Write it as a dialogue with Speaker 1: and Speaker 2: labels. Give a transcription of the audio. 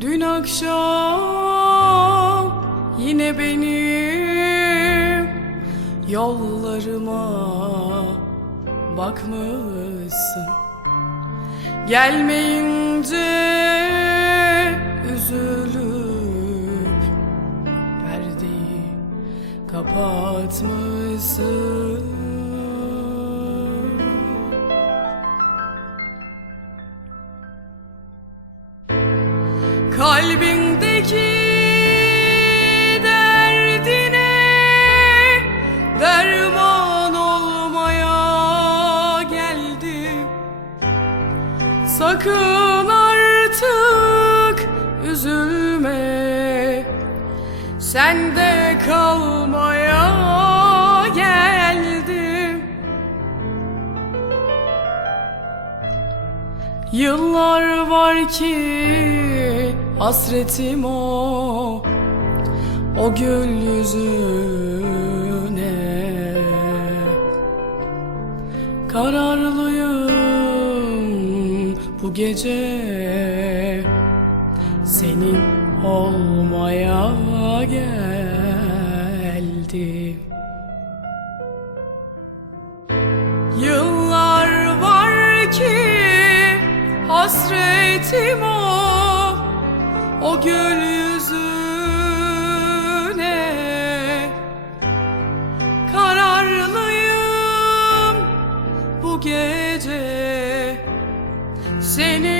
Speaker 1: Dün akşam yine benim yollarıma bakmışsın. Gelmeyince üzülüp perdeyi kapatmışsın Kalbindeki derdine derman olmaya geldim. Sakın artık üzülme. Sende kalmaya geldim. Yıllar var ki hasretim o. O gül yüzüne. Kararlıyım bu gece. Senin olmaya geldim Yıllar var ki hasretim o o gül yüzüne. Kararlıyım bu gece seni